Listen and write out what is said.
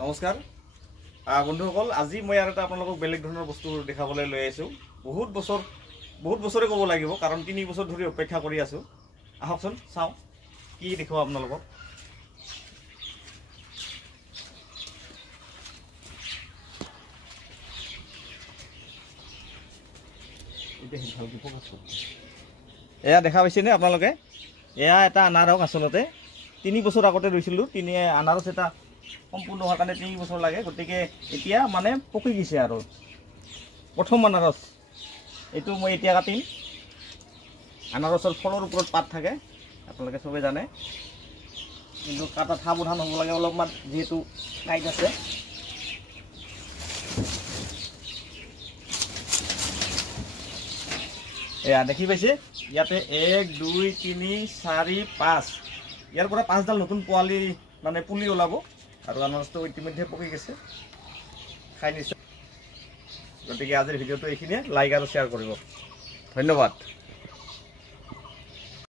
নমস্কাৰ বন্ধুসকল, আজি মই আৰু এটা আপোনালোকক বেলেগ ধৰণৰ বস্তু দেখাবলৈ লৈ আহিছোঁ। বহুত বছৰে ক'ব লাগিব, কাৰণ 3 বছৰ ধৰি অপেক্ষা কৰি আছোঁ। আহকচোন চাওঁ কি দেখুৱাওঁ আপোনালোকক। এয়া দেখা পাইছেনে আপোনালোকে? এয়া এটা আনাৰস। আচলতে 3 বছৰ আগতে ৰুইছিলোঁ। আনাৰস এটা সম্পূৰ্ণ হোৱাৰ কাৰণে 3 বছৰ লাগে। গতিকে এতিয়া মানে পকি গৈছে আৰু প্ৰথম আনাৰস এইটো মই এতিয়া কাটিম। আনাৰসৰ ফলৰ ওপৰত পাত থাকে, আপোনালোকে চবেই জানে, কিন্তু কাটাত সাৱধান হ'ব লাগে অলপমান, যিহেতু কাঁইট আছে। এয়া দেখি পাইছে, ইয়াতে 1 2 3 4 5 ইয়াৰ পৰা 5ডাল নতুন পোৱালি মানে পুলি ওলাব। আৰু আনাৰসটো ইতিমধ্যে পকি গৈছে, খাই নিশ্চয়। গতিকে আজিৰ ভিডিঅ'টো এইখিনিয়ে। লাইক আৰু শ্বেয়াৰ কৰিব। ধন্যবাদ।